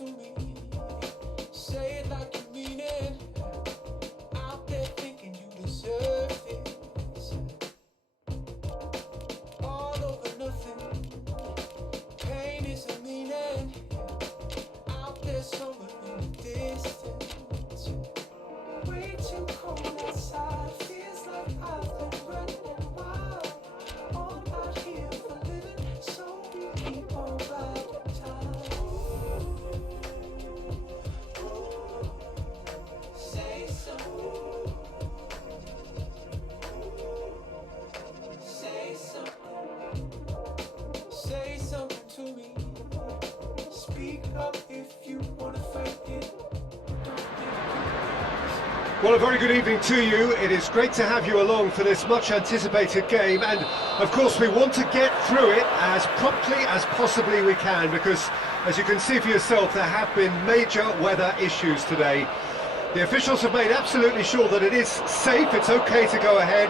to me. Say it like you mean it. Out there thinking you deserve it. All over nothing. Pain is a meaning. Out there somewhere in the distance. Way too cold outside. Feels like I've been running wild. All out here for living, so we keep on riding time. Say something. Say something. Say something to me. Speak up if you wanna fight it. Well, a very good evening to you. It is great to have you along for this much anticipated game, and of course we want to get through it as promptly as possibly we can, because as you can see for yourself, there have been major weather issues today. The officials have made absolutely sure that it is safe, it's okay to go ahead.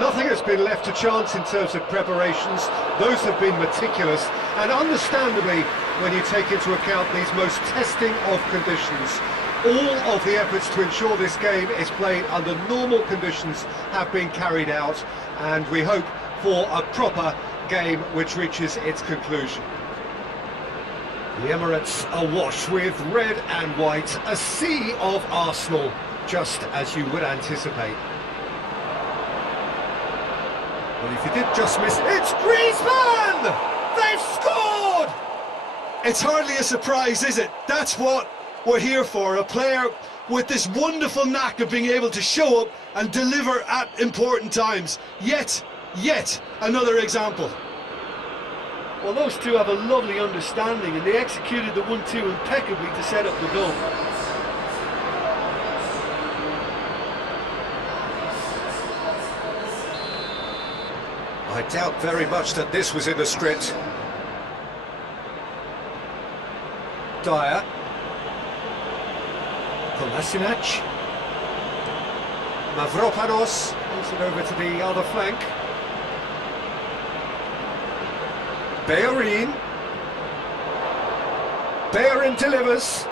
Nothing has been left to chance in terms of preparations. Those have been meticulous, and understandably, when you take into account these most testing of conditions, all of the efforts to ensure this game is played under normal conditions have been carried out, and we hope for a proper game which reaches its conclusion. The Emirates awash with red and white, a sea of Arsenal, just as you would anticipate. Well, if you did just miss it, it's Griezmann! They've scored! It's hardly a surprise, is it? That's what we're here for, a player with this wonderful knack of being able to show up and deliver at important times. Yet another example. Well, those two have a lovely understanding, and they executed the 1-2 impeccably to set up the goal. I doubt very much that this was in the script. Dyer. Kolasinac. Mavropanos pulls it over to the other flank. Bellerin. Bellerin delivers.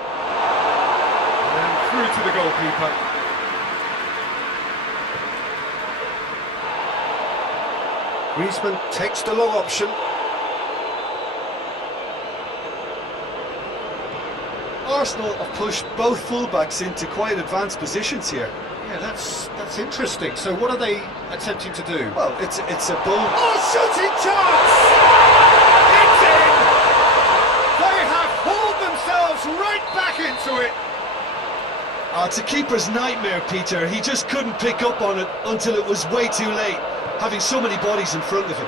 And through to the goalkeeper. Griezmann takes the long option. Arsenal have pushed both fullbacks into quite advanced positions here. Yeah, that's interesting. So what are they attempting to do? Well, it's a bold... Oh, shooting chance! It's in! They have hauled themselves right back into it. It's a keeper's nightmare, Peter. He just couldn't pick up on it until it was way too late, having so many bodies in front of him.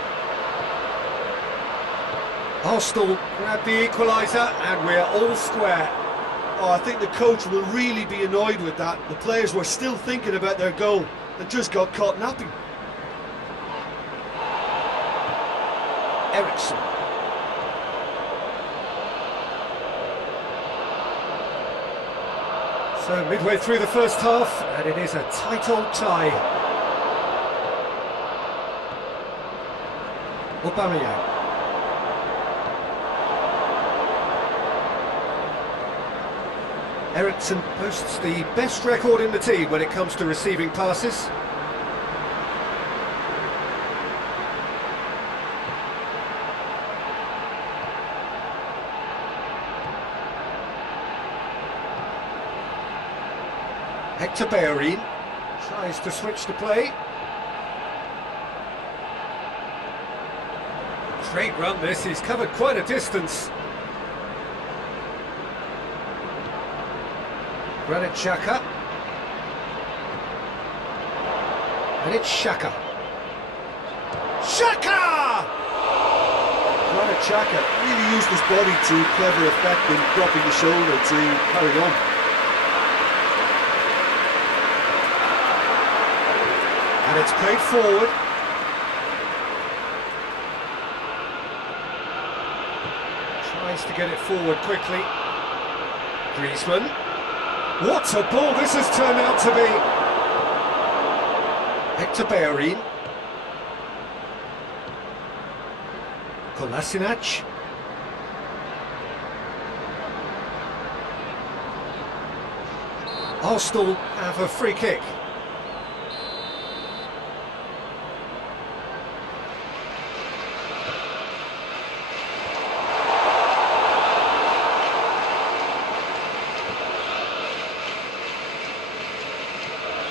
Arsenal grab the equaliser and we're all square. Oh, I think the coach will really be annoyed with that. The players were still thinking about their goal and just got caught napping. Ericsson. So midway through the first half, and it is a tight old tie. Aubameyang. Ericsson posts the best record in the team when it comes to receiving passes. Hector Bellerin tries to switch the play. Great run this, he's covered quite a distance. Granit Xhaka. And it's Xhaka. Xhaka! Granit Xhaka really used his body to clever effect in dropping the shoulder to carry on. And it's played forward. Tries to get it forward quickly. Griezmann. What a ball this has turned out to be! Hector Bellerin. Kolasinac. Arsenal have a free kick.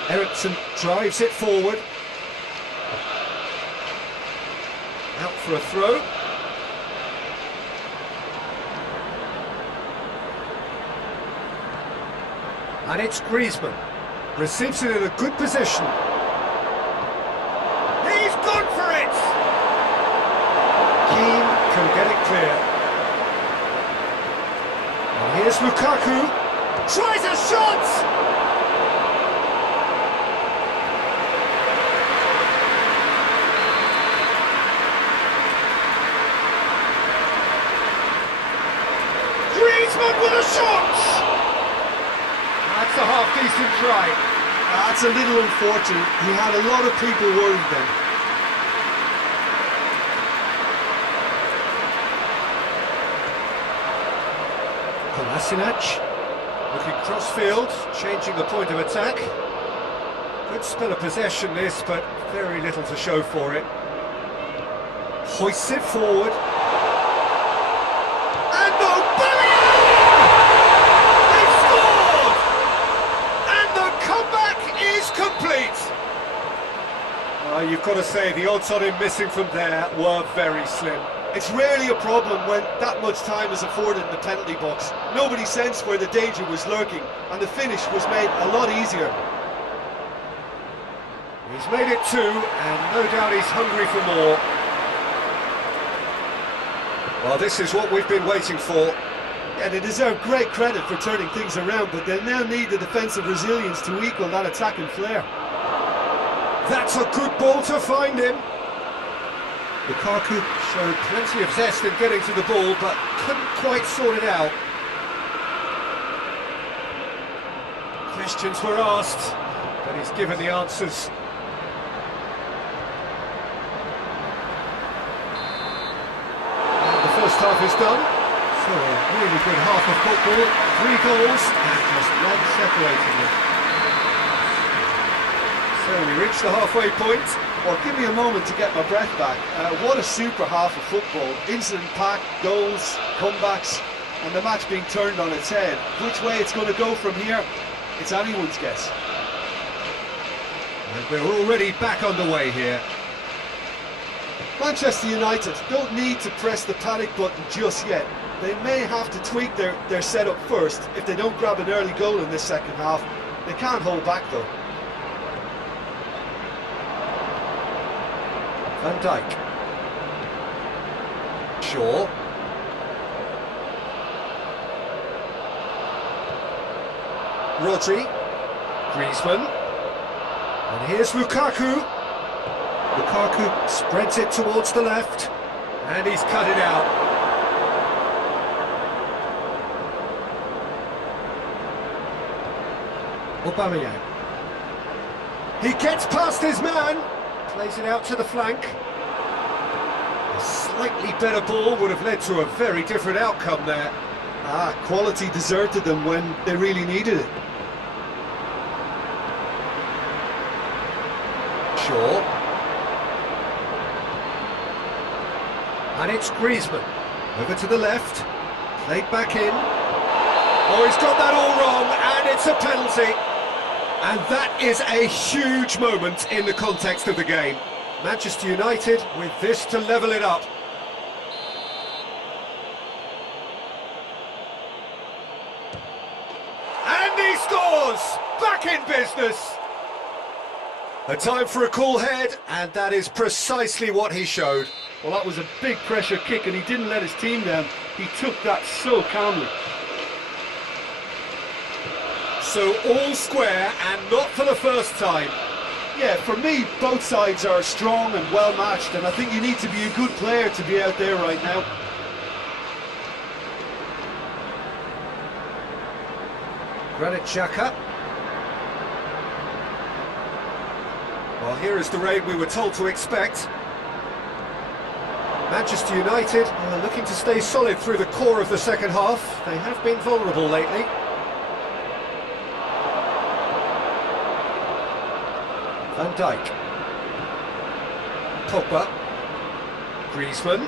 Eriksson drives it forward. Out for a throw. And it's Griezmann. Receives it in a good position. He's gone for it! Keane can get it clear. And here's Lukaku. Tries a shot! Griezmann with a shot! That's a half-decent try. That's a little unfortunate. He had a lot of people worried then. Kolasinac looking cross-field, changing the point of attack. Good spell of possession this, but very little to show for it. Hoists it forward. And they've scored! And the comeback is complete! You've got to say, the odds on him missing from there were very slim. It's rarely a problem when that much time is afforded in the penalty box. Nobody sensed where the danger was lurking, and the finish was made a lot easier. He's made it two, and no doubt he's hungry for more. Well, this is what we've been waiting for. And they deserve great credit for turning things around, but they now need the defensive resilience to equal that attacking flair. That's a good ball to find him. Lukaku showed plenty of zest in getting to the ball, but couldn't quite sort it out. Questions were asked, but he's given the answers. And the first half is done. So a really good half of football, 3 goals and just one separating them. So we reach the halfway point. Well, give me a moment to get my breath back. What a super half of football. Incident-packed, goals, comebacks, and the match being turned on its head. Which way it's going to go from here, it's anyone's guess. And we're already back underway here. Manchester United don't need to press the panic button just yet. They may have to tweak their setup first if they don't grab an early goal in this second half. They can't hold back though. Van Dijk. Shaw. Rodri. Griezmann. And here's Lukaku. Lukaku spreads it towards the left. And he's cut it out. Aubameyang. He gets past his man. Plays it out to the flank. A slightly better ball would have led to a very different outcome there. Quality deserted them when they really needed it. Shaw. And it's Griezmann. Over to the left. Played back in. Oh, he's got that all wrong, and it's a penalty. And that is a huge moment in the context of the game. Manchester United with this to level it up. And he scores! Back in business! A time for a cool head, and that is precisely what he showed. Well, that was a big pressure kick and he didn't let his team down. He took that so calmly. So all square, and not for the first time. Yeah, for me, both sides are strong and well matched, and I think you need to be a good player to be out there right now. Granit Xhaka. Well, here is the rain we were told to expect. Manchester United are looking to stay solid through the core of the second half. They have been vulnerable lately. Van Dijk. Pogba. Griezmann.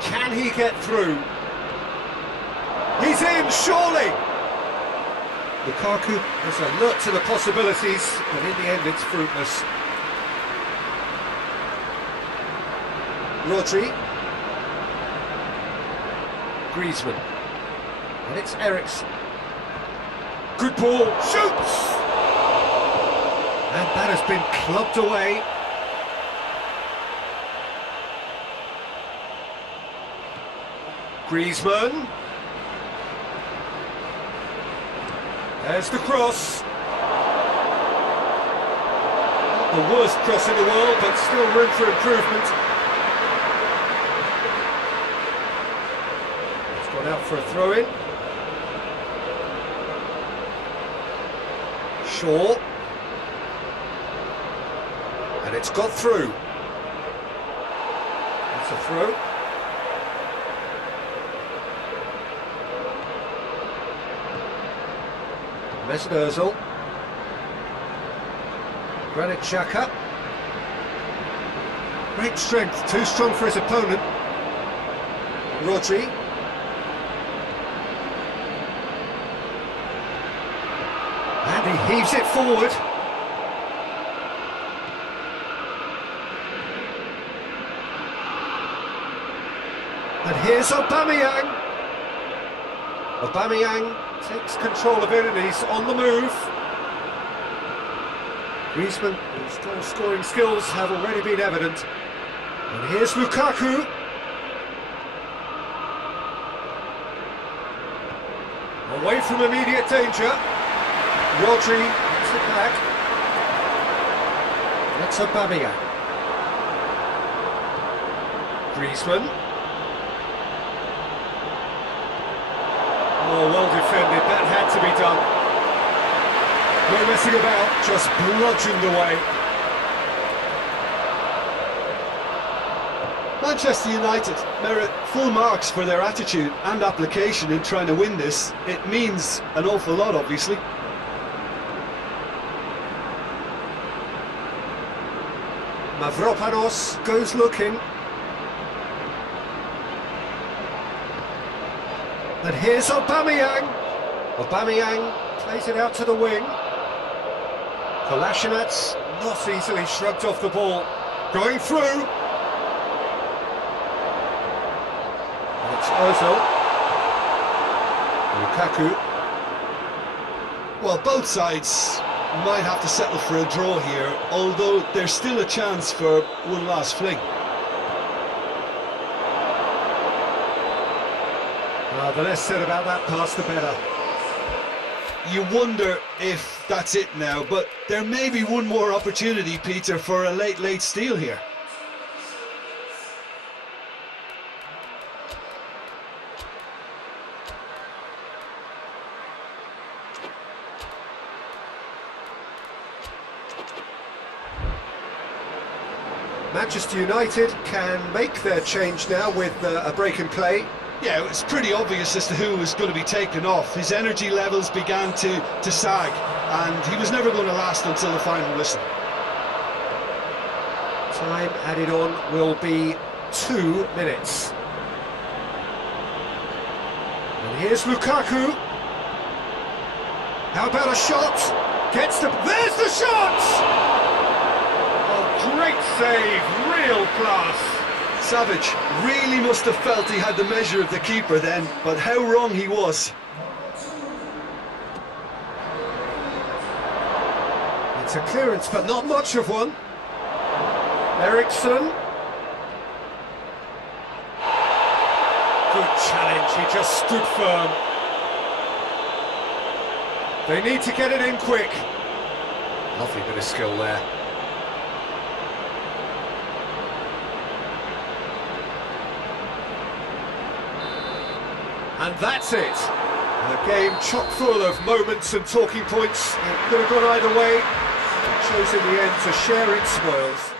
Can he get through? He's in, surely! Lukaku is alert to the possibilities, but in the end it's fruitless. Rodri. Griezmann. And it's Eriksen. Good ball. Shoots! And that has been clubbed away. Griezmann. There's the cross. The worst cross in the world, but still room for improvement. It's gone out for a throw-in. Shaw. And it's got through. That's a throw. Mesut Ozil. Granit Xhaka. Great strength, too strong for his opponent. Rodri. And he heaves it forward. And here's Aubameyang. Aubameyang takes control of it and he's on the move. Griezmann, whose goal-scoring skills have already been evident. And here's Lukaku. Away from immediate danger. Rodri gets it back. That's Aubameyang. Griezmann. Oh, well defended, that had to be done. No messing about, just bludgeoned away. Manchester United merit full marks for their attitude and application in trying to win this. It means an awful lot, obviously. Mavropanos goes looking. And here's Aubameyang. Aubameyang plays it out to the wing. Kolasinac not easily shrugged off the ball. Going through. And it's Ozil. Lukaku. Well, both sides might have to settle for a draw here, although there's still a chance for one last fling. The less said about that pass, the better. You wonder if that's it now, but there may be one more opportunity, Peter, for a late steal here. Manchester United can make their change now with a break in play. Yeah, it was pretty obvious as to who was going to be taken off. His energy levels began to sag, and he was never going to last until the final whistle. Time added on will be 2 minutes. And here's Lukaku. How about a shot? Gets the... There's the shot! Oh, great save, real class. Savage really must have felt he had the measure of the keeper then, but how wrong he was. It's a clearance, but not much of one. Eriksen. Good challenge, he just stood firm. They need to get it in quick. Lovely bit of skill there. And that's it. A game chock full of moments and talking points. It could have gone either way. It chose in the end to share its spoils.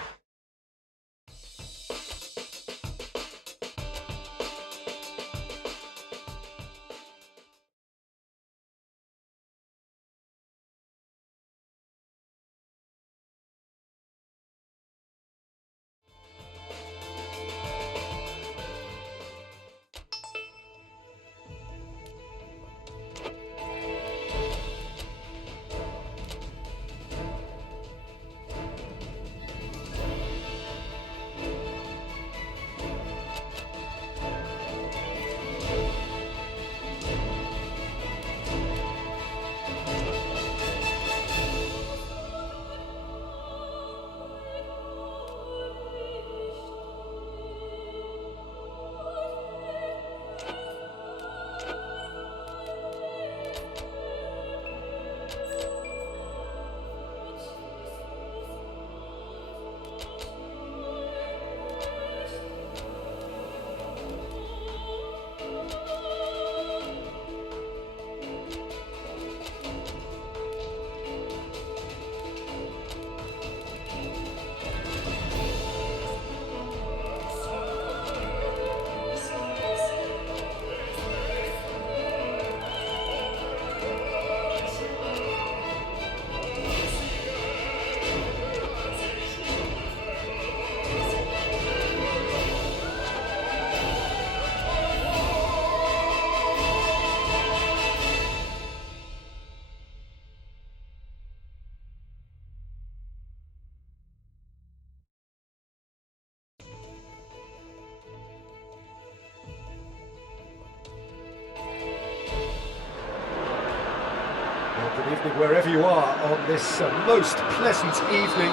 evening, wherever you are on this most pleasant evening.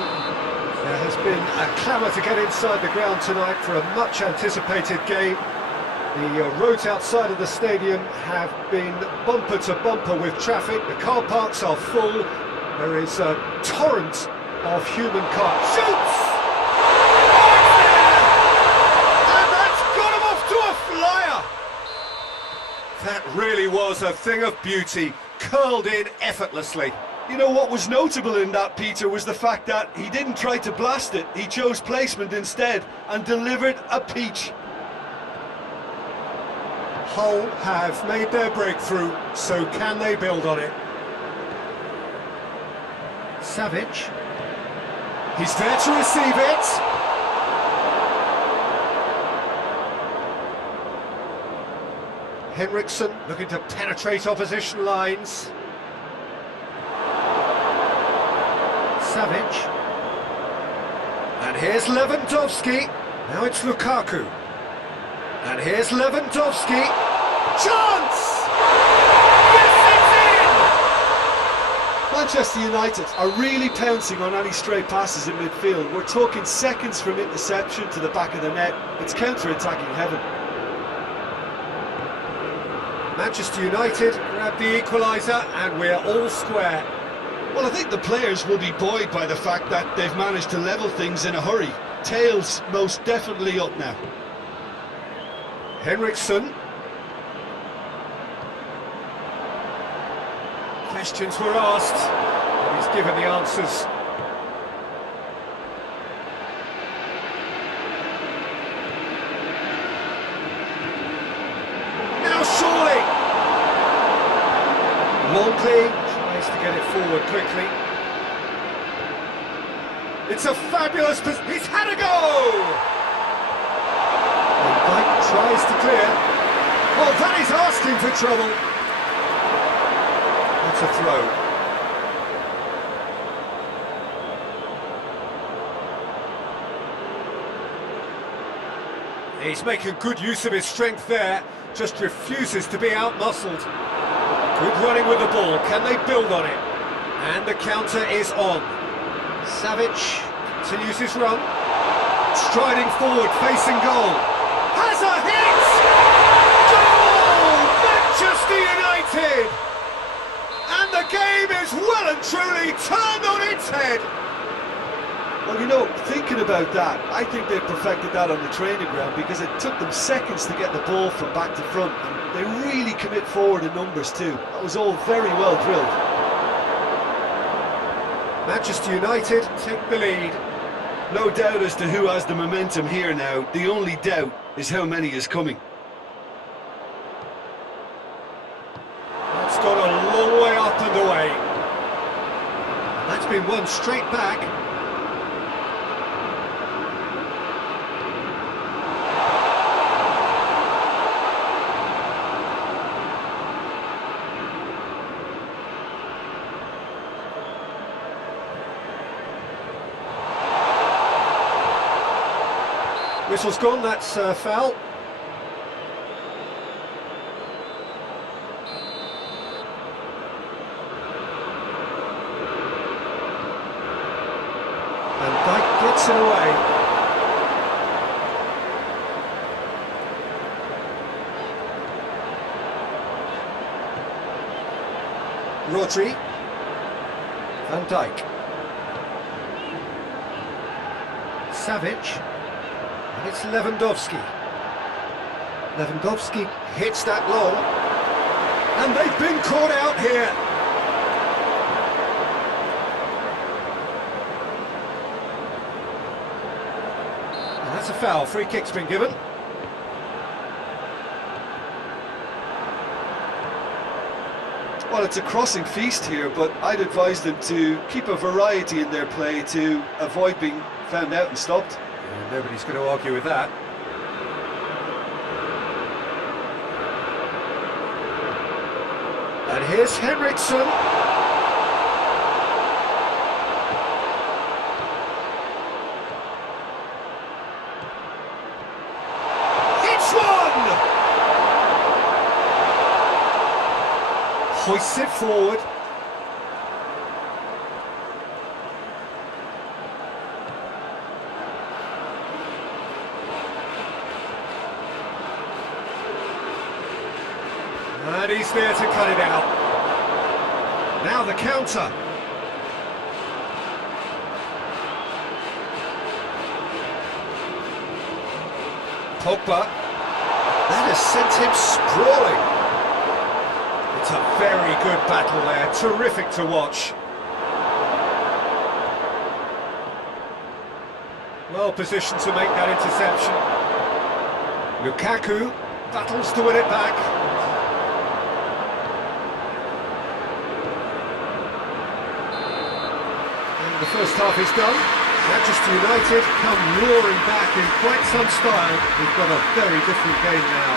There has been a clamour to get inside the ground tonight for a much anticipated game. The roads outside of the stadium have been bumper to bumper with traffic. The car parks are full. There is a torrent of human cars. Shoots! And that's got him off to a flyer! That really was a thing of beauty, curled in effortlessly. You know what was notable in that, Peter, was the fact that he didn't try to blast it. He chose placement instead and delivered a peach. Hull have made their breakthrough, so can they build on it? Savic. He's there to receive it. Henriksen looking to penetrate opposition lines. Savic. And here's Lewandowski. Now it's Lukaku. And here's Lewandowski. Chance! Yes, it's in! Manchester United are really pouncing on any stray passes in midfield. We're talking seconds from interception to the back of the net. It's counter-attacking heaven. Manchester United grab the equaliser and we're all square. Well, I think the players will be buoyed by the fact that they've managed to level things in a hurry. Tails most definitely up now. Henriksen. Questions were asked, and he's given the answers. Now surely! Longley tries to get it forward quickly. It's a fabulous position. He's had a go! Dyke tries to clear. Well, that is asking for trouble. That's a throw. He's making good use of his strength there, just refuses to be outmuscled. Good running with the ball, can they build on it? And the counter is on. Savic continues his run. Striding forward, facing goal. Has a hit! Goal! Manchester United! And the game is well and truly turned on its head! Well, you know, thinking about that, I think they perfected that on the training ground because it took them seconds to get the ball from back to front. And they really commit forward in numbers too. That was all very well drilled. Manchester United take the lead. No doubt as to who has the momentum here now. The only doubt is how many is coming. That's gone a long way up and away. That's been won straight back. Whistle's gone, that's foul. And Dyke gets it away. Rodri. Van Dijk. Savic. And it's Lewandowski. Lewandowski hits that long. And they've been caught out here. And that's a foul. Free kick's been given. Well, it's a crossing feast here, but I'd advise them to keep a variety in their play to avoid being found out and stopped. Yeah, nobody's going to argue with that. And here's Henriksen. It's one! Hoists it forward. And he's there to cut it out. Now the counter. Pogba. That has sent him sprawling. It's a very good battle there, terrific to watch. Well positioned to make that interception. Lukaku battles to win it back. And the first half is done. Manchester United come roaring back in quite some style. We've got a very different game now.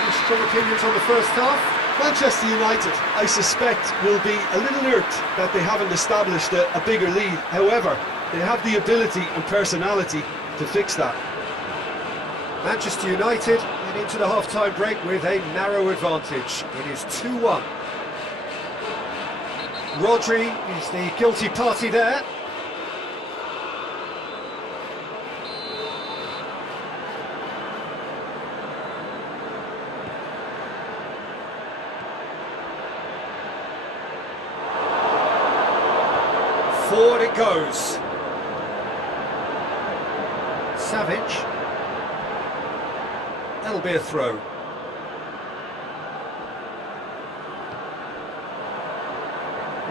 Any strong opinions on the first half? Manchester United, I suspect, will be a little irked that they haven't established a bigger lead. However, they have the ability and personality to fix that. Manchester United head into the half-time break with a narrow advantage. It is 2-1. Rodri is the guilty party there. Forward it goes. Savage. That'll be a throw.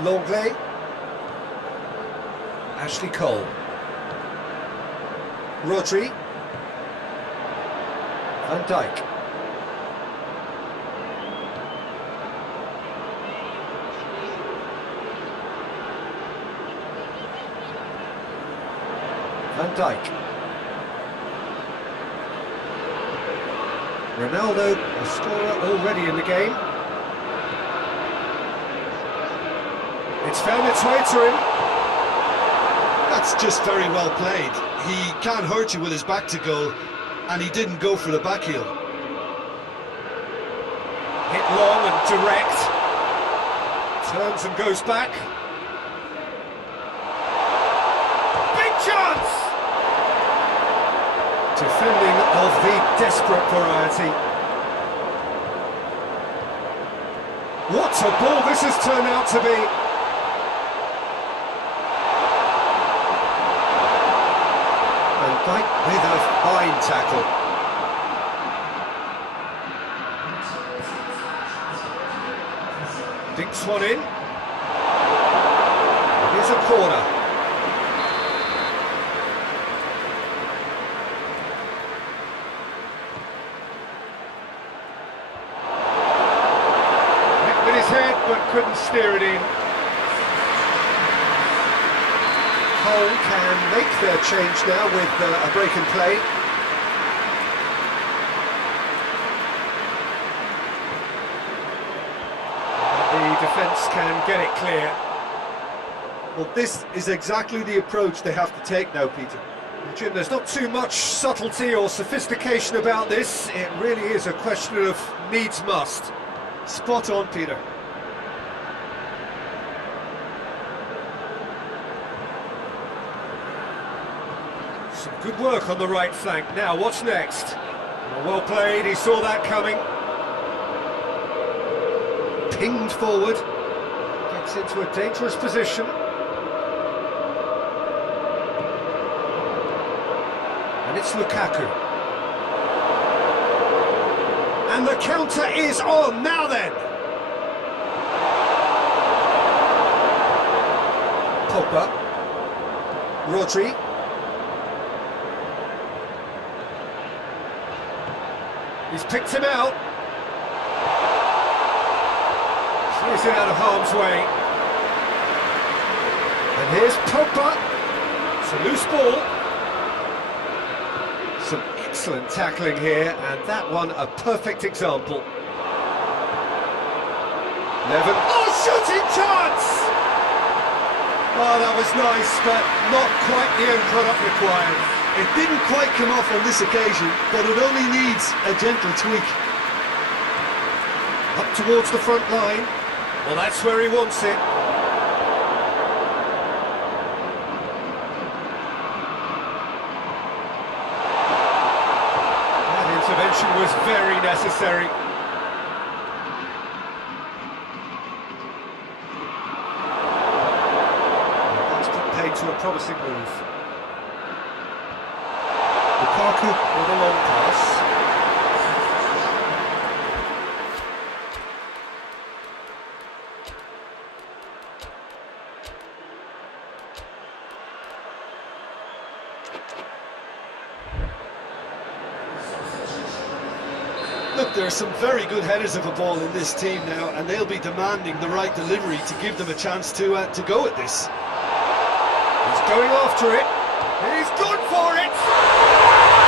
Longley. Ashley Cole. Rodri. Van Dijk. Van Dijk. Ronaldo, a scorer already in the game. It's found its way to him. That's just very well played. He can't hurt you with his back to goal, and he didn't go for the back heel. Hit long and direct. Turns and goes back. Big chance! Defending of the desperate variety. What a ball this has turned out to be. Van Dijk with a fine tackle. Dinks one in. Here's a corner. Head, but couldn't steer it in. Cole can make their change now with a break in play. The defence can get it clear. Well, this is exactly the approach they have to take now, Peter. Jim, there's not too much subtlety or sophistication about this. It really is a question of needs must. Spot on, Peter. Some good work on the right flank. Now, what's next? Well played, he saw that coming. Pinged forward. Gets into a dangerous position. And it's Lukaku. And the counter is on, now then! Pogba. Rodri. He's picked him out. Clears it out of harm's way. And here's Pogba. It's a loose ball. Some excellent tackling here, and that one a perfect example. Levin. Oh, shooting chance! Oh, that was nice, but not quite the end product required. It didn't quite come off on this occasion, but it only needs a gentle tweak. Up towards the front line. Well, that's where he wants it. That intervention was very necessary. promising move. Lukaku with a long pass. Look, there are some very good headers of a ball in this team now, and they'll be demanding the right delivery to give them a chance to go at this. He's going after it. He's good for it.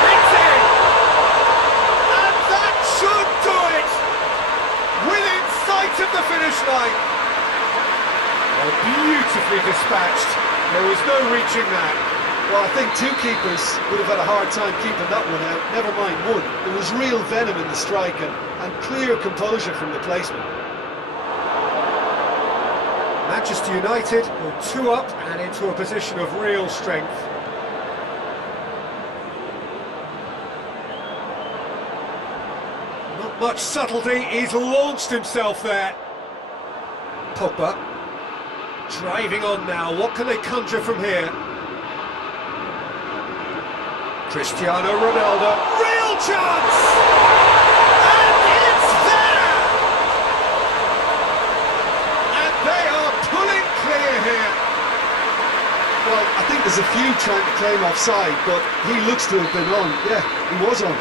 It's in. And that should do it. Within sight of the finish line. Oh, beautifully dispatched. There was no reaching that. Well, I think two keepers would have had a hard time keeping that one out, never mind one. There was real venom in the strike and clear composure from the placement. Manchester United go 2 up and into a position of real strength. Not much subtlety, he's launched himself there. Pogba driving on now, what can they conjure from here? Cristiano Ronaldo, real chance! And it's there! And they are pulling clear here. Well, I think there's a few trying to claim offside, but he looks to have been on. Yeah, he was on.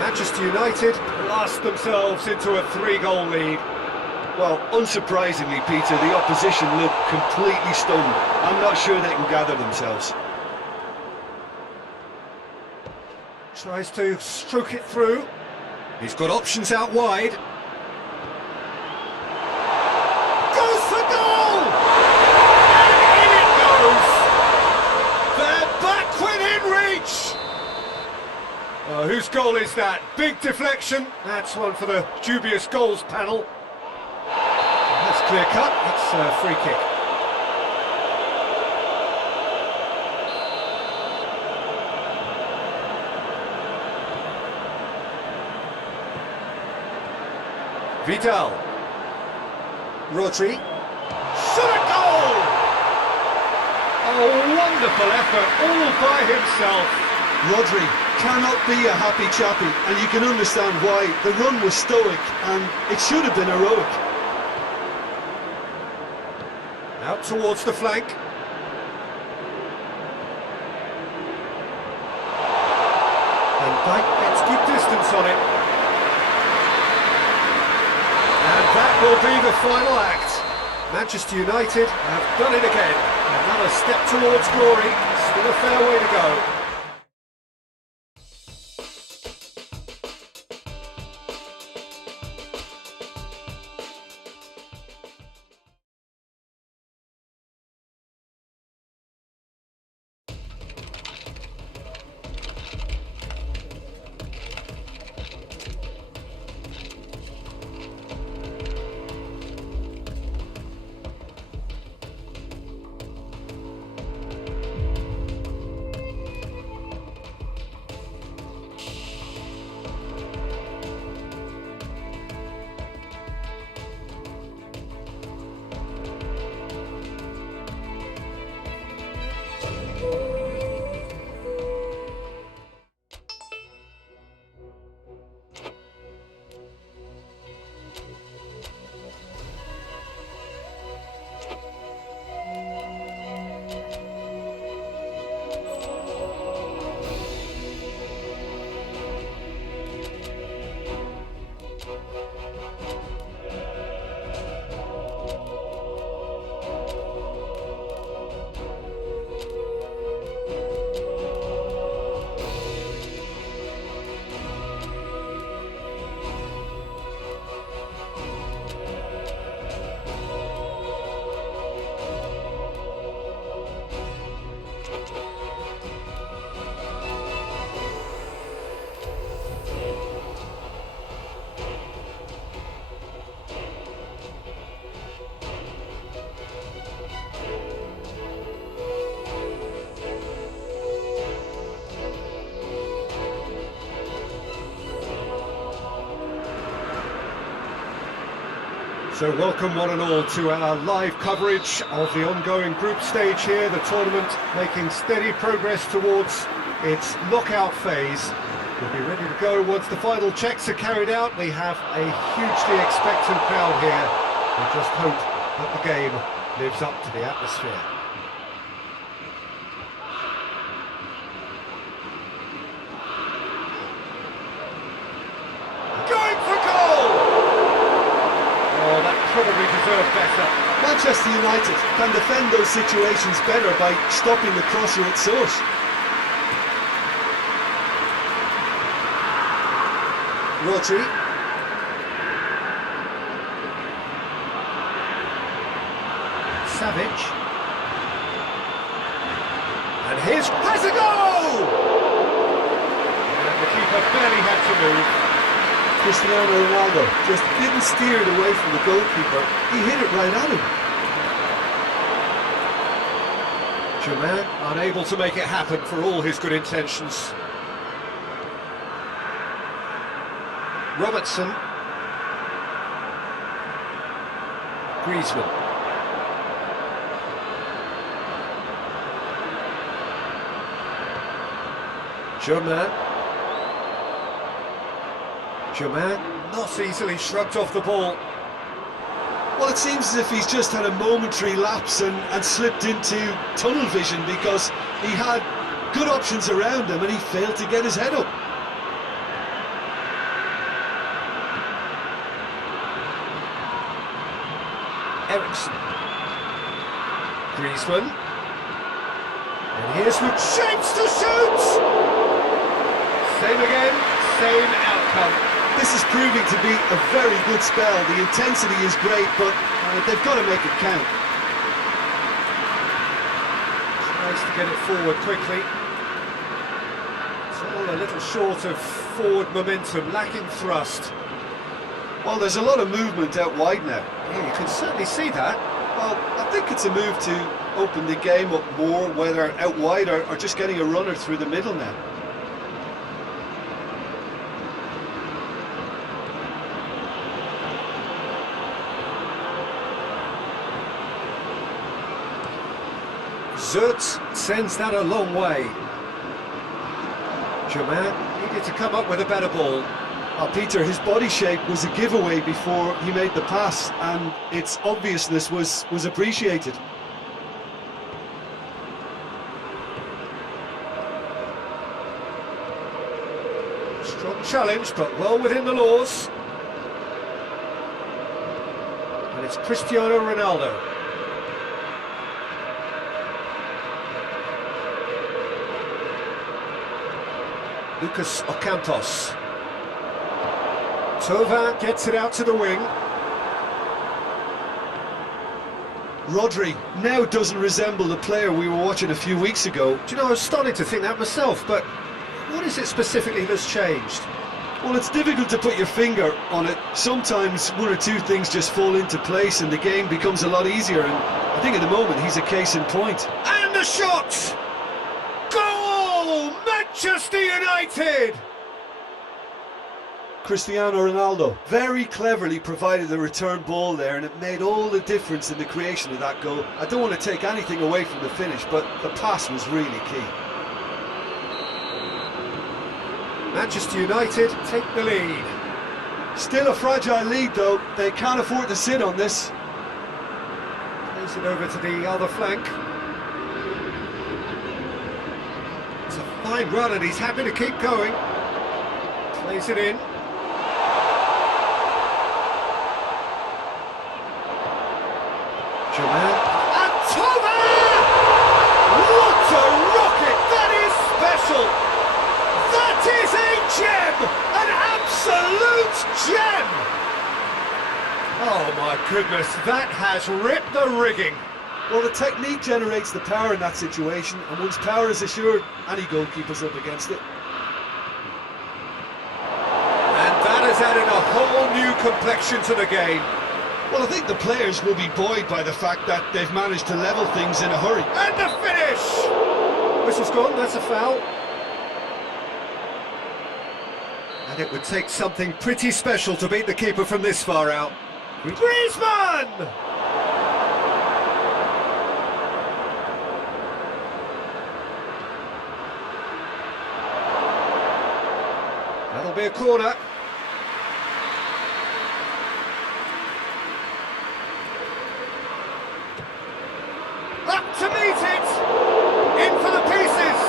Manchester United blast themselves into a 3-goal lead. Well, unsurprisingly, Peter, the opposition look completely stunned. I'm not sure they can gather themselves. Tries to stroke it through. He's got options out wide. Goes for goal! And in it goes! They're back within reach! Whose goal is that? Big deflection. That's one for the dubious goals panel. That's clear cut. That's a free kick. Vidal. Rodri. Shot a goal! A wonderful effort all by himself. Rodri cannot be a happy chappy, and you can understand why. The run was stoic, and it should have been heroic. Out towards the flank. And Dyke gets good distance on it. And that will be the final act. Manchester United have done it again. Another step towards glory. Still a fair way to go. So welcome one and all to our live coverage of the ongoing group stage here, the tournament making steady progress towards its knockout phase. We'll be ready to go once the final checks are carried out. We have a hugely expectant crowd here. We just hope that the game lives up to the atmosphere. Going for goal! Oh, that probably deserved better. Manchester United can defend those situations better by stopping the crosser at source. Rodri. Savic. And here's has a goal! And the keeper barely had to move. Cristiano Ronaldo just didn't steer it away from the goalkeeper. He hit it right at him. Germain unable to make it happen for all his good intentions. Robertson. Griezmann. Germain. Germain not easily shrugged off the ball. Well, it seems as if he's just had a momentary lapse and slipped into tunnel vision because he had good options around him and he failed to get his head up. Ericsson. Griezmann. And here's with shapes to shoot! Same again, same outcome. This is proving to be a very good spell. The intensity is great, but they've got to make it count. Tries to get it forward quickly. It's all a little short of forward momentum, lacking thrust. Well, there's a lot of movement out wide now. Yeah, you can certainly see that. Well, I think it's a move to open the game up more, whether out wide or just getting a runner through the middle now. Zertz sends that a long way. Germain needed to come up with a better ball. Peter, his body shape was a giveaway before he made the pass, and its obviousness was appreciated. Strong challenge, but well within the laws. And it's Cristiano Ronaldo. Lucas Ocampos. Tova gets it out to the wing. Rodri now doesn't resemble the player we were watching a few weeks ago. Do you know, I was starting to think that myself, but what is it specifically that's changed? Well, it's difficult to put your finger on it. Sometimes one or two things just fall into place and the game becomes a lot easier, and I think at the moment he's a case in point. And the shot! Goal! Manchester United! Cristiano Ronaldo very cleverly provided the return ball there, and it made all the difference in the creation of that goal. I don't want to take anything away from the finish, but the pass was really key. Manchester United take the lead. Still a fragile lead though, they can't afford to sit on this. Plays it over to the other flank. It's a fine run and he's happy to keep going. Plays it in. Germain. And Tova! What a rocket! That is special! That is a gem! An absolute gem! Oh my goodness, that has ripped the rigging. Well, the technique generates the power in that situation, and once power is assured, any goalkeeper's up against it. And that has added a whole new complexion to the game. Well, I think the players will be buoyed by the fact that they've managed to level things in a hurry. And the finish! Whistle's gone, that's a foul. And it would take something pretty special to beat the keeper from this far out. Griezmann! That'll be a corner. Up to meet it! In for the pieces!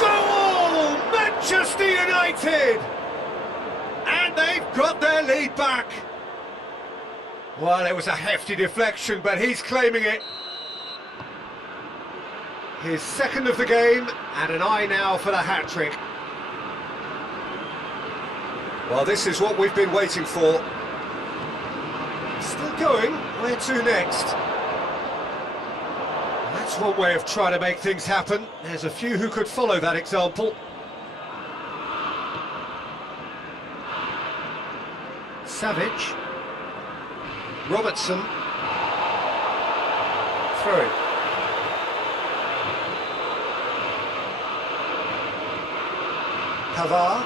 Goal! Manchester United! And they've got their lead back. Well, it was a hefty deflection, but he's claiming it. His second of the game, and an eye now for the hat-trick. Well, this is what we've been waiting for. Still going. Where to next? That's one way of trying to make things happen. There's a few who could follow that example. Savic. Robertson. Throw it. Pavard.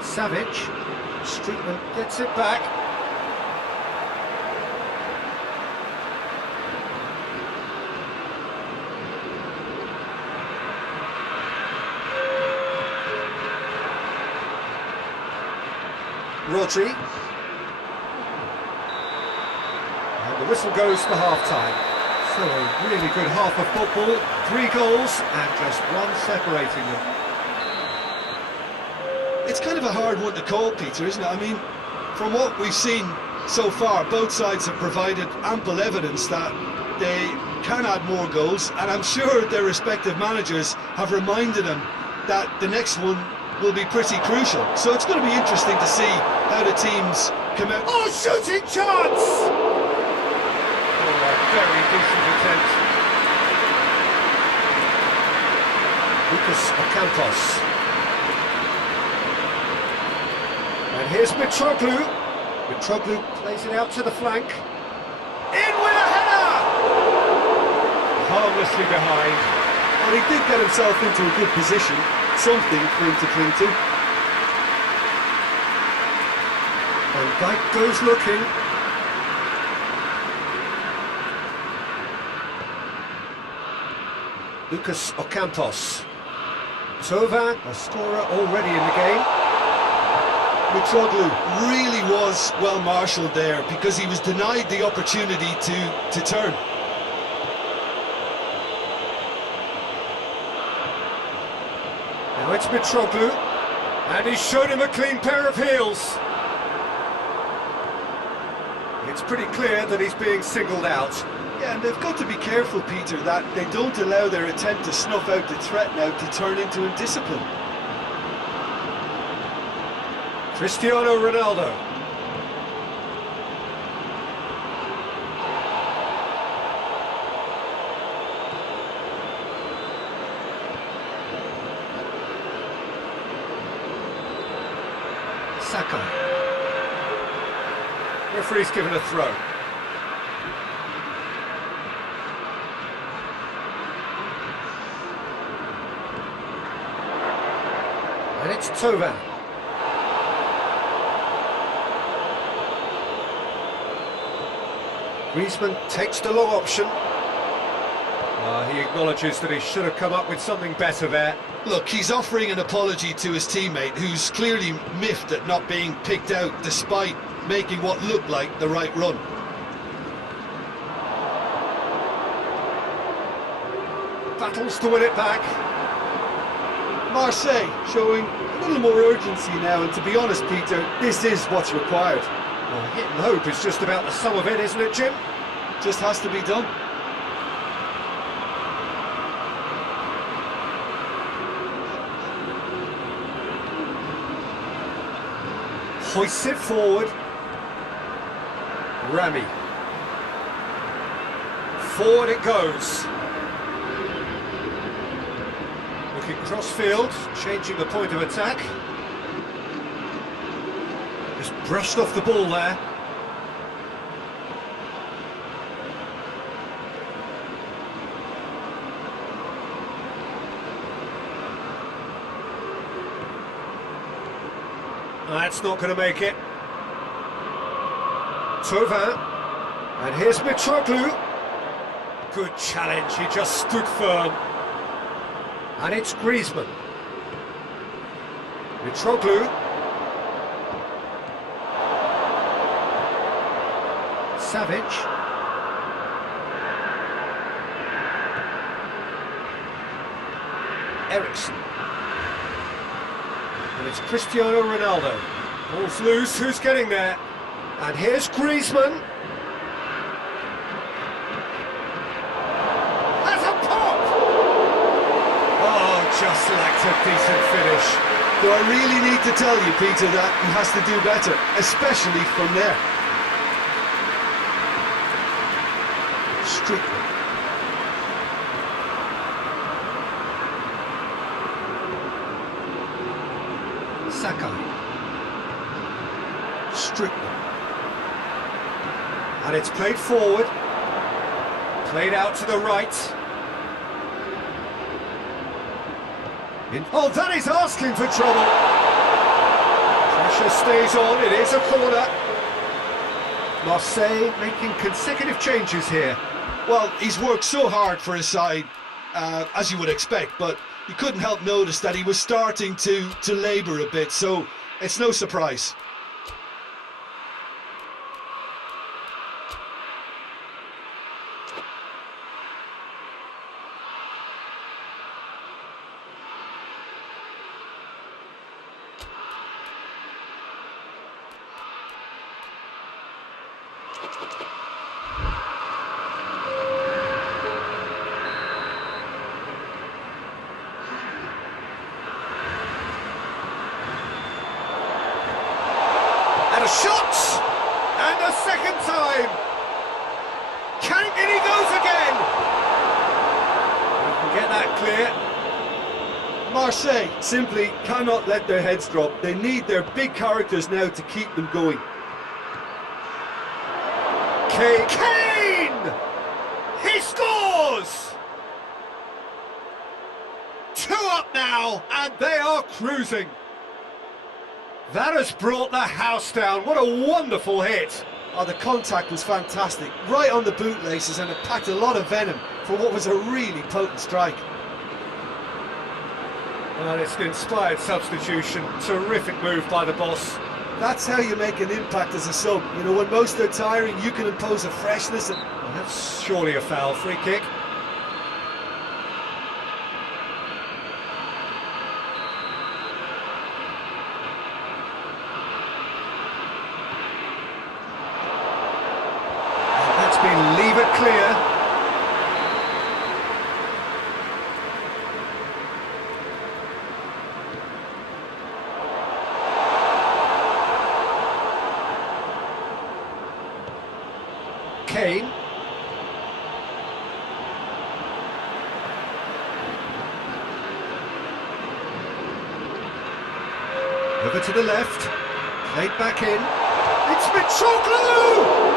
Savic. Streetman gets it back. Rodri. And the whistle goes for half-time. So a really good half of football, 3 goals and just one separating them. It's kind of a hard one to call, Peter, isn't it? I mean, from what we've seen so far, both sides have provided ample evidence that they can add more goals, and I'm sure their respective managers have reminded them that the next one will be pretty crucial. So it's going to be interesting to see how the teams come out. Oh, shooting chance! Oh, a very decent attempt. Lucas Ocampos. And here's Mitroglou. Mitroglou plays it out to the flank. In with a header! Harmlessly behind. Well, he did get himself into a good position, something for him to cling to. And Dyke goes looking. Lucas Ocampos. Thauvin, a scorer already in the game. Mitroglou really was well marshalled there because he was denied the opportunity to turn. Now it's Mitroglou, and he's shown him a clean pair of heels. It's pretty clear that he's being singled out. Yeah, and they've got to be careful, Peter, that they don't allow their attempt to snuff out the threat now to turn into indiscipline. Cristiano Ronaldo. Saka. Referee's given a throw. And it's Thauvin. Griezmann takes the long option. He acknowledges that he should have come up with something better there. Look, he's offering an apology to his teammate, who's clearly miffed at not being picked out despite making what looked like the right run. Battles to win it back. Marseille showing a little more urgency now, and to be honest, Peter, this is what's required. Well, hit and hope is just about the sum of it, isn't it, Jim? Just has to be done. Hoists it forward. Rami. Forward it goes. Looking cross-field, changing the point of attack. Just brushed off the ball there. That's not going to make it. Thauvin. And here's Mitroglou. Good challenge, he just stood firm. And it's Griezmann. Mitroglou. Savic. Ericsson. And it's Cristiano Ronaldo. Ball's loose, who's getting there? And here's Griezmann. Has a pop! Oh, just lacked a decent finish. Do I really need to tell you, Peter, that he has to do better, especially from there? Strickland. Sakai. Strickland. And it's played forward. Played out to the right. Oh, that is asking for trouble. Pressure stays on, it is a corner. Marseille making consecutive changes here. Well, he's worked so hard for his side, as you would expect, but you couldn't help notice that he was starting to labour a bit, so it's no surprise. A shot! And a second time! And he goes again! We can get that clear. Marseille simply cannot let their heads drop. They need their big characters now to keep them going. Kane! He scores! 2 up now, and they are cruising. That has brought the house down. What a wonderful hit. Oh, the contact was fantastic, right on the bootlaces, and it packed a lot of venom for what was a really potent strike. Well, it's an inspired substitution. Terrific move by the boss. That's how you make an impact as a sub. You know, when most are tiring, you can impose a freshness and... Well, that's surely a foul. Free kick. Leave it clear. Kane. Over to the left. Played back in. It's Mitroglou!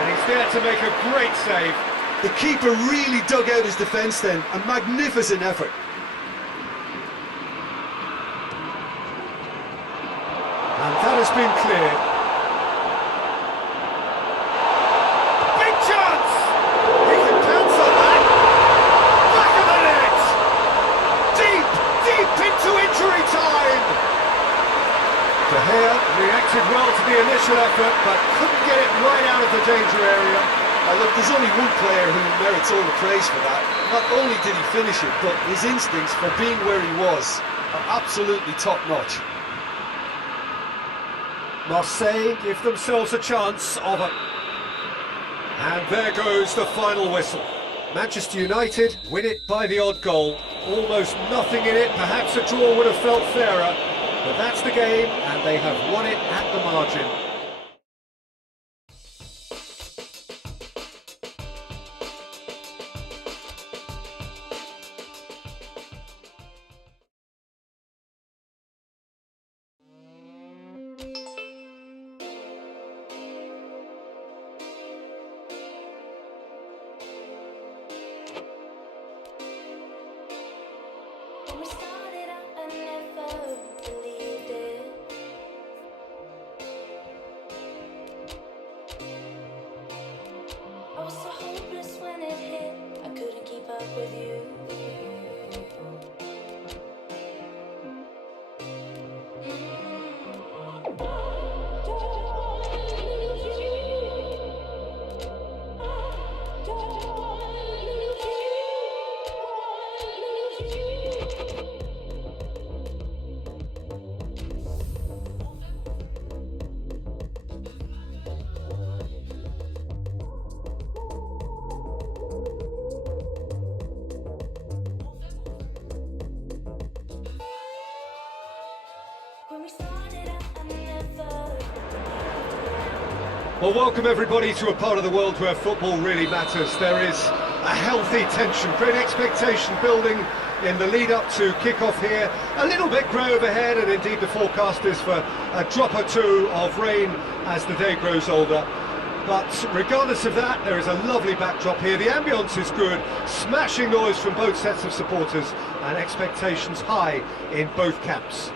And he's there to make a great save. The keeper really dug out his defence then, a magnificent effort. And that has been cleared. Big chance! He can pounce on that. Back of the net! Deep into injury time! De Gea reacted well to the initial effort, but couldn't get it right out of the danger area. Look, there's only one player who merits all the praise for that. Not only did he finish it, but his instincts for being where he was are absolutely top-notch. Marseille give themselves a chance of it. And there goes the final whistle. Manchester United win it by the odd goal. Almost nothing in it, perhaps a draw would have felt fairer. But that's the game, and they have won it at the margin. When we started out, I never believed it. with you. When we started out, I never. Well, welcome everybody to a part of the world where football really matters. There is a healthy tension, great expectation building in the lead up to kick-off here. A little bit grey overhead, and indeed the forecast is for a drop or two of rain as the day grows older. But regardless of that, there is a lovely backdrop here. The ambience is good, smashing noise from both sets of supporters, and expectations high in both camps.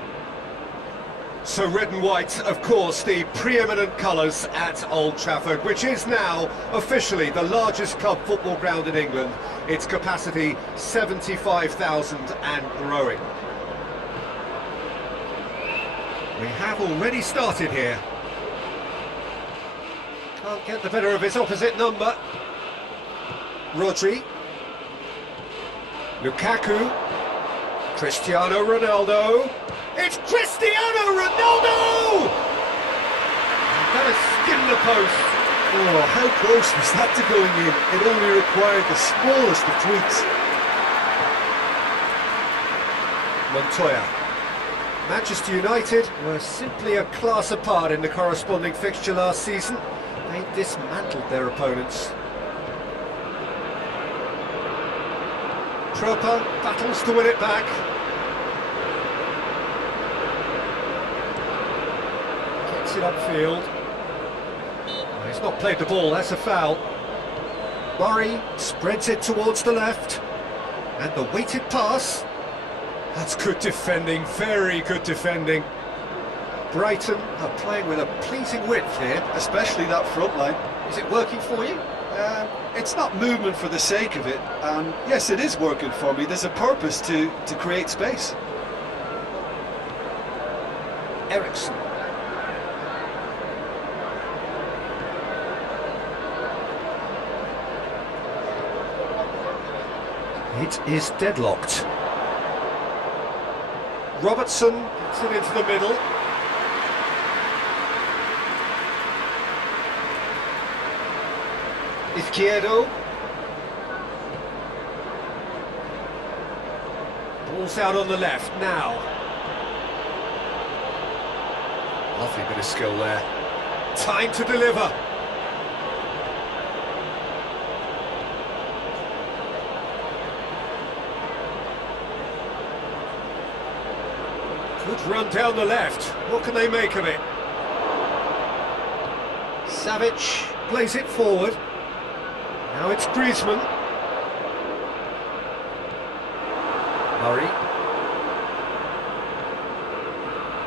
So red and white, of course, the preeminent colours at Old Trafford, which is now officially the largest club football ground in England. Its capacity 75,000 and growing. We have already started here. Can't get the better of his opposite number. Rodri. Lukaku. Cristiano Ronaldo. It's Cristiano Ronaldo! That has skimmed the post. Oh, how close was that to going in? It only required the smallest of tweaks. Montoya. Manchester United were simply a class apart in the corresponding fixture last season. They dismantled their opponents. Tropa battles to win it back. It upfield. He's not played the ball, that's a foul. Murray spreads it towards the left. And the weighted pass. That's good defending, very good defending. Brighton are playing with a pleasing width here. Especially that front line. Is it working for you? It's not movement for the sake of it. Yes, it is working for me. There's a purpose to create space. Ericsson. It is deadlocked. Robertson gets it into the middle. Izquierdo. Ball's out on the left now. Lovely bit of skill there. Time to deliver. Good run down the left. What can they make of it? Savic plays it forward. Now it's Griezmann. Murray.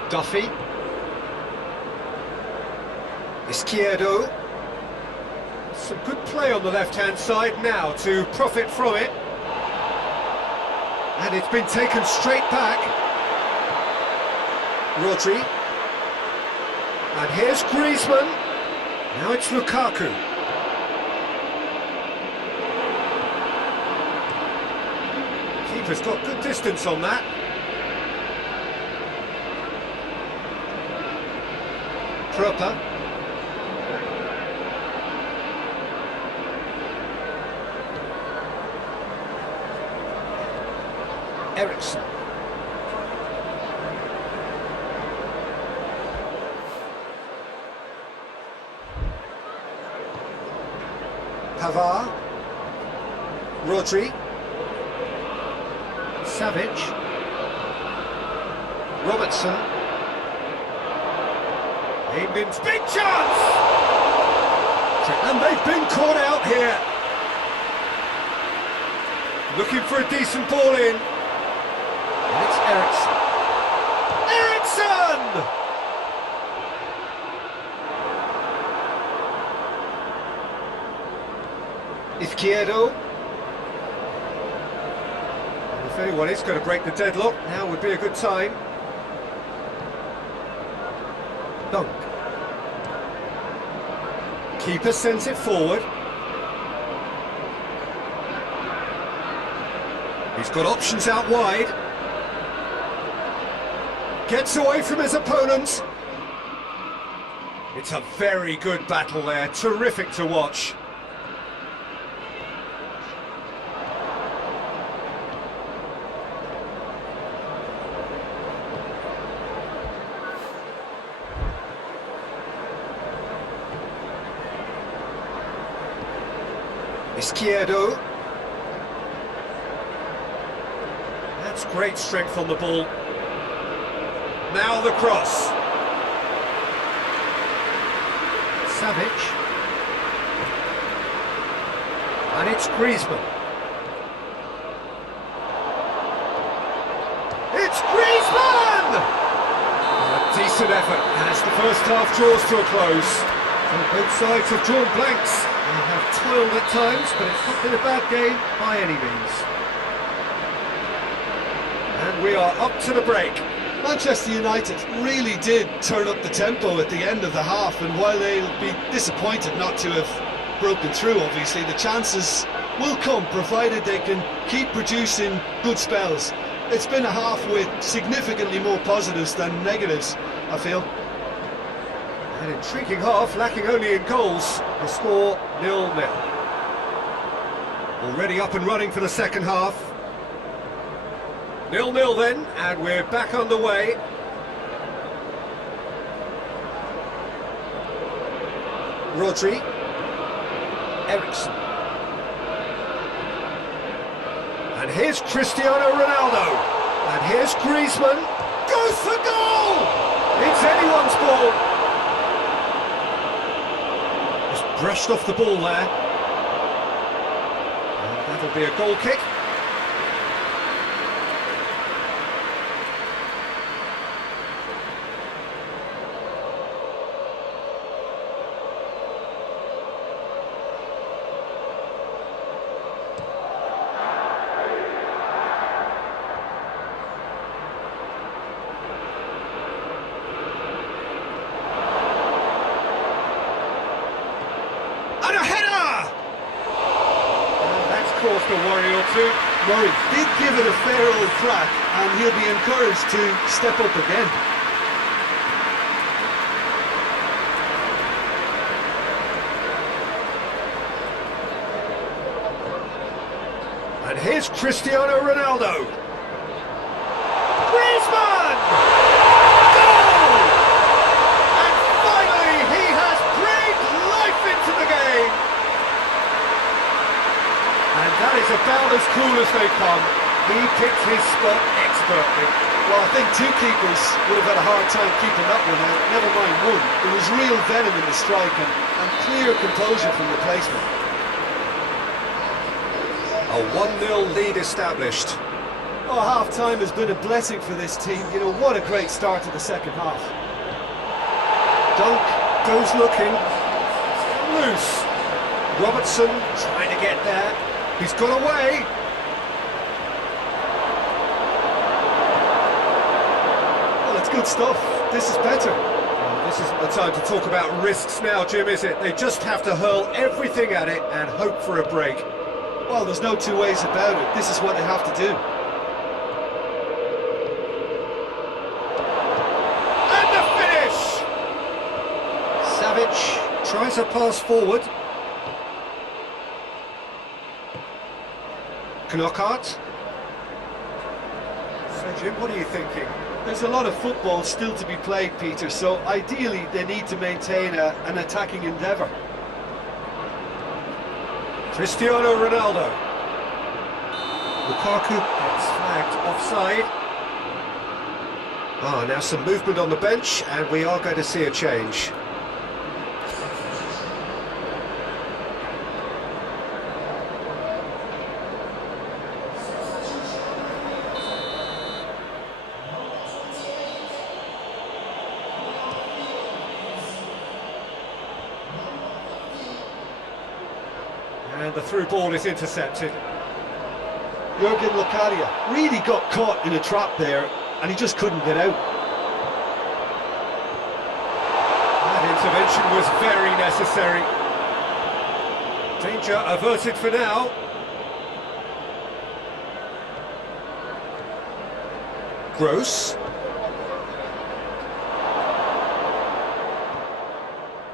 Duffy. Izquierdo. Some good play on the left-hand side now to profit from it. And it's been taken straight back. Rodri. And here's Griezmann. Now it's Lukaku. Keeper's got good distance on that. Proper. Ericsson. Pavard. Rodri. Savic. Robertson. Aimed in. Big chance! And they've been caught out here. Looking for a decent ball in. And it's Ericsson. Ericsson! Izquierdo. If anyone is going to break the deadlock, now would be a good time. Dunk. Keeper sends it forward. He's got options out wide. Gets away from his opponent. It's a very good battle there, terrific to watch. Izquierdo. That's great strength on the ball. Now the cross. Savic. And it's Griezmann. It's Griezmann! A decent effort as the first half draws to a close. So both sides have drawn blanks. They have toiled at times, but it's not been a bad game by any means. And we are up to the break. Manchester United really did turn up the tempo at the end of the half, and while they'll be disappointed not to have broken through, obviously, the chances will come, provided they can keep producing good spells. It's been a half with significantly more positives than negatives, I feel. An intriguing half, lacking only in goals. The score 0-0. Already up and running for the second half. 0-0 then, and we're back underway. Rodri. Ericsson. And here's Cristiano Ronaldo. And here's Griezmann. Goes for goal! It's anyone's ball. Brushed off the ball there. And that'll be a goal kick. Caused a worry or two. Murray did give it a fair old crack, and he'll be encouraged to step up again. And here's Cristiano Ronaldo. Griezmann! Goal! And finally he has breathed life into the game. And that is about as cool as they come. He picked his spot expertly. Well, I think two keepers would have had a hard time keeping that one out, never mind one. There was real venom in the strike and clear composure from the placement. A 1-0 lead established. Oh, half-time has been a blessing for this team. You know, what a great start to the second half. Dunk goes looking. Loose. Robertson trying to get there. He's got away. Well, it's good stuff. This is better. Well, this isn't the time to talk about risks now, Jim, is it? They just have to hurl everything at it and hope for a break. Well, there's no two ways about it. This is what they have to do. And the finish! Savic tries a pass forward. Knockout. So, Jim, what are you thinking? There's a lot of football still to be played, Peter, so ideally they need to maintain an attacking endeavour. Cristiano Ronaldo. Lukaku gets flagged offside. Now some movement on the bench, and we are going to see a change. And the through ball is intercepted. Jurgen Locadia really got caught in a trap there, and he just couldn't get out. That intervention was very necessary. Danger averted for now. Gross.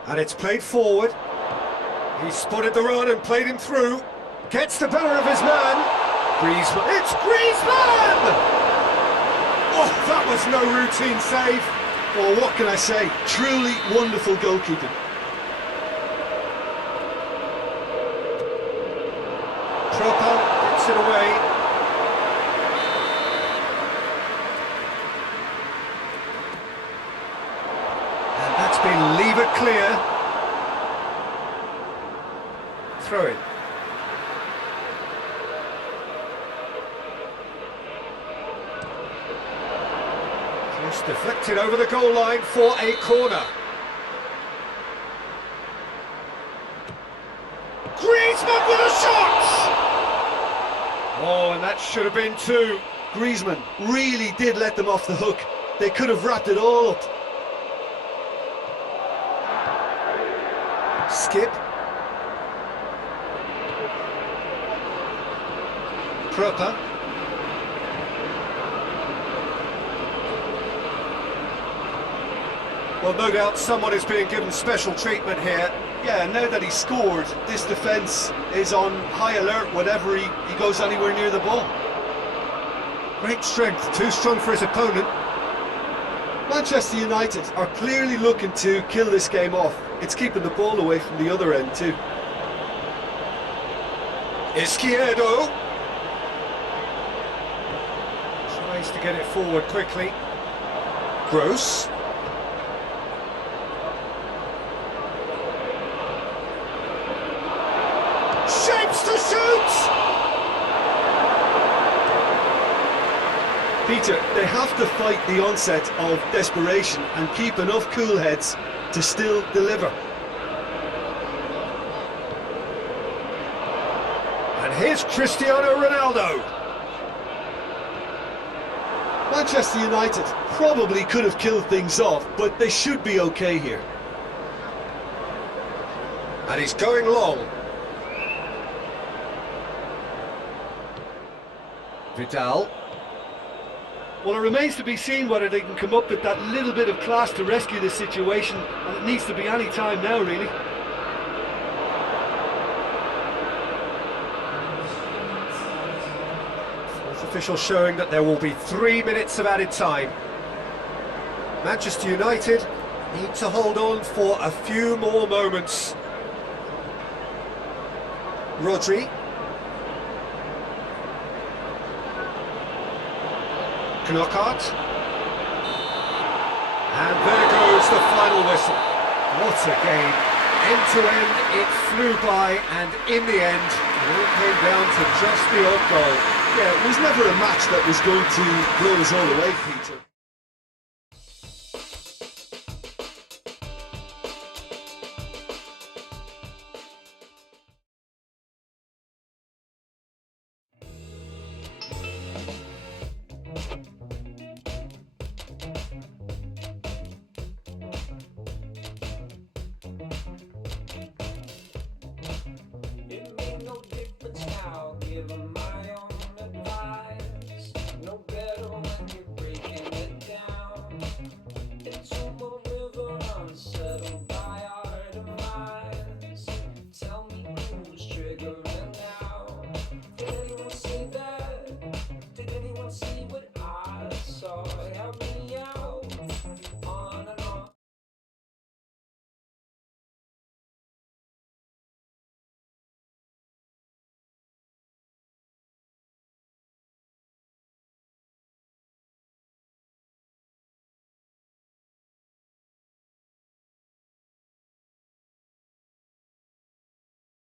And it's played forward. He spotted the run and played him through. Gets the better of his man. Griezmann. It's Griezmann! Oh, that was no routine save. Well, what can I say? Truly wonderful goalkeeping. Proper gets it away. And that's been levered clear. Throw it. Just deflected over the goal line for a corner. Griezmann with a shot! Oh, and that should have been two. Griezmann really did let them off the hook. They could have wrapped it all up. Skip. Proper. Well, no doubt someone is being given special treatment here. Yeah, now that he's scored, this defence is on high alert whenever he goes anywhere near the ball. Great strength, too strong for his opponent. Manchester United are clearly looking to kill this game off. It's keeping the ball away from the other end too. Izquierdo tries to get it forward quickly. Gross. Shapes to shoot! Peter, they have to fight the onset of desperation and keep enough cool heads to still deliver. And here's Cristiano Ronaldo. Manchester United probably could have killed things off, but they should be okay here. And he's going long. Vidal. Well, it remains to be seen whether they can come up with that little bit of class to rescue this situation, and it needs to be any time now, really. Fourth official showing that there will be 3 minutes of added time. Manchester United need to hold on for a few more moments. Rodri. Knockout. And there goes the final whistle. What a game. End to end, it flew by, and in the end, it all came down to just the odd goal. Yeah, it was never a match that was going to blow us all away, Peter.